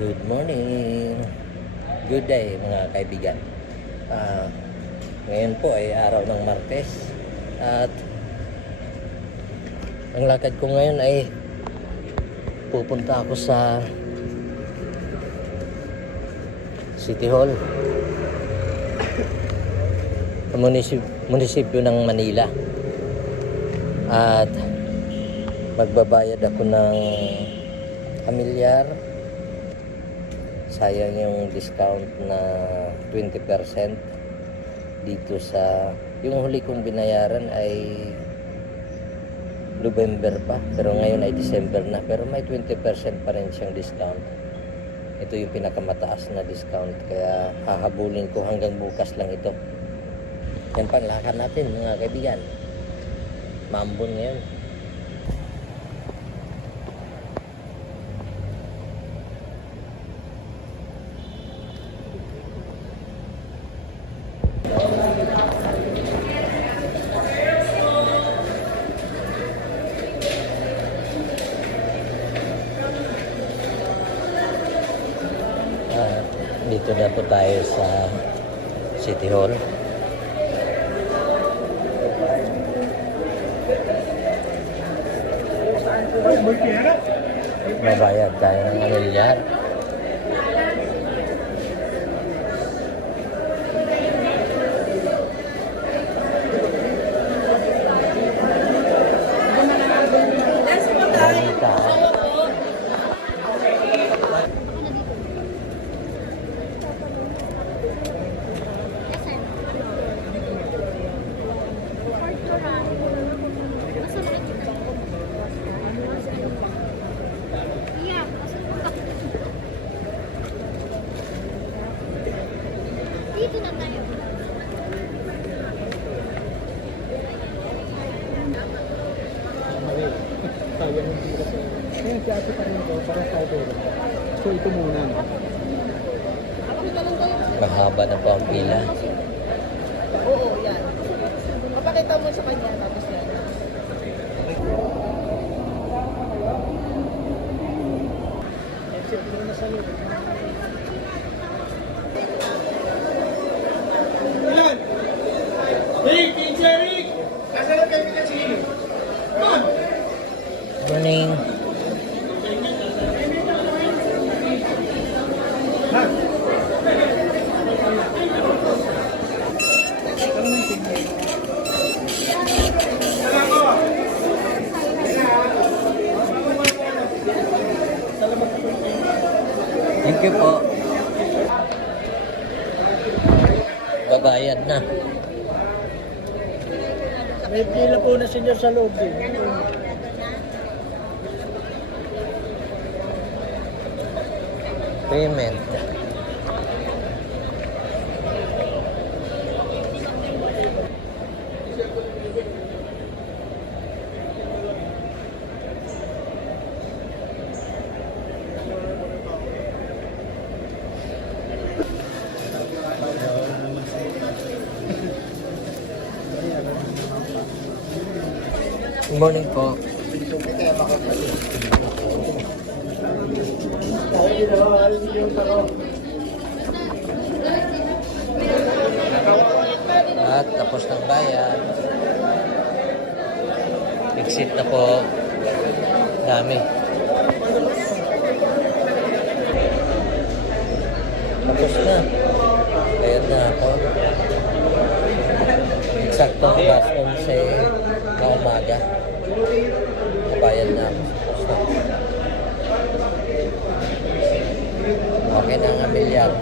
Good morning. Good day mga kaibigan. Ngayon po ay araw ng Martes at ang lakad ko ngayon ay pupunta ako sa City Hall, munisipyo ng Manila, at magbabayad ako ng pamilyar. Sayang yung discount na 20% dito sa yung huli kong binayaran ay November pa, pero ngayon ay December na, pero may 20% pa rin siyang discount. Ito yung pinakamataas na discount, kaya hahabulin ko hanggang bukas lang ito. Yan pa ang lakad natin mga kaibigan. Maambon ngayon. Dito na po tayo sa City Hall. Mabayad tayo ng pamilyar. Dito na tayo. Sayang hindi kasi. Ngayon si ate pa rin ito, parang fiber. So ito muna. No? Mahaba na po ang pila. Oo, yan. Papakita mo sa kanya, tapos yan. Exit mo na sa loob. Rick! Teacher Rick! Nasaan na kayo kasi? Morning. Thank you po. Babayad na. May pila po na senior sa loob eh. Payment. Good morning po. At tapos ng bayan. Exit na po. Dami. Tapos na. Bayad na ako. Eksaktong alas 11 na umaga. Bayad na ako. Okay na ang pamilyar.